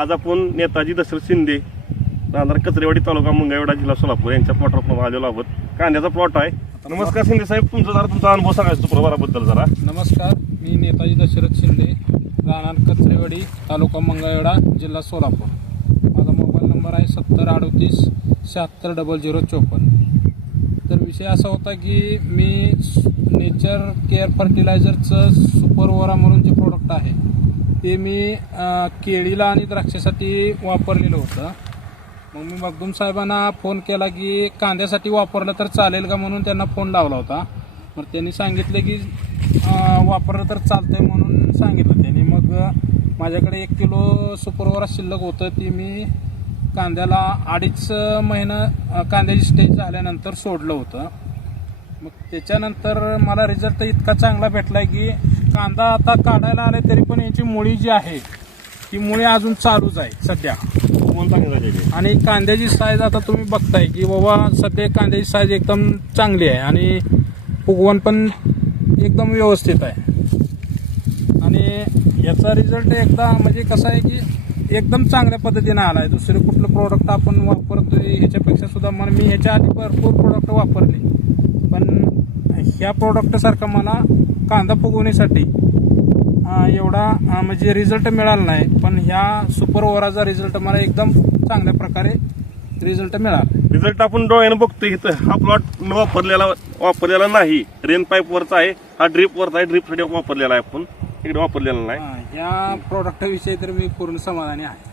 आज आपण नेताजी दशरथ शिंदे राहणार कचरेवाडी तालुका मंगळवेढा जिल्हा सोलापूर यांच्या प्लॉटवर आलेलो आहोत. कांद्याचा प्लॉट आहे. नमस्कार शिंदे साहेब तुमचा जरा तुमचा अनुभव सांगायचा प्रभाराबद्दल जरा. नमस्कार मी नेताजी दशरथ शिंदे राहणार कचरेवाडी तालुका मंगळवेढा जिल्हा सोलापूर. माझा मोबाईल नंबर आहे सत्तर अडतीस शहात्तर डबल झिरो चोपन्न. तर विषय असा होता की मी नेचर केअर फर्टिलायझरचं सुपर ओरा म्हणून जे प्रोडक्ट आहे ते मी केळीला आणि द्राक्षासाठी वापरलेलं होतं. मग मी मगदूम साहेबांना फोन केला की कांद्यासाठी वापरलं तर चालेल का म्हणून त्यांना फोन लावला होता. मग त्यांनी सांगितलं की वापरलं तर चालतंय म्हणून सांगितलं त्यांनी. मग माझ्याकडे एक किलो सुपरवरा शिल्लक होतं. ती मी कांद्याला अडीच महिना कांद्याची स्टेज झाल्यानंतर सोडलं होतं. मग त्याच्यानंतर मला रिझल्ट इतका चांगला भेटलाय की कांदा आता काढायला आले तरी पण याची मुळी जी आहे ती मुळी अजून चालूच आहे सध्या. आणि कांद्याची साईज आता तुम्ही बघताय की बाबा सध्या कांद्याची साईज एकदम चांगली आहे आणि फुगवण पण एकदम व्यवस्थित आहे. आणि याचा रिझल्ट एकदा म्हणजे कसा आहे की एकदम चांगल्या पद्धतीने आला आहे दुसरे कुठलं प्रोडक्ट आपण वापरतोय ह्याच्यापेक्षा सुद्धा मला मी ह्याच्या आधी भरपूर प्रोडक्ट वापरले. पण ह्या प्रोडक्टसारखा मला कांदा फुगवण्यासाठी एवढा म्हणजे रिझल्ट मिळाला नाही. पण ह्या सुपर ओराचा रिझल्ट मला एकदम चांगल्या प्रकारे रिझल्ट मिळाला. रिझल्ट आपण डोळ्यानं बघतोय इथं. हा प्लॉट वापरलेला वापरलेला नाही. रेन पाईप वरचा आहे. हा ड्रीप वरचा आहे. ड्रीपसाठी वापरलेला आहे आपण. इकडे वापरलेला नाही. ह्या प्रोडक्टविषयी तर मी पूर्ण समाधानी आहे.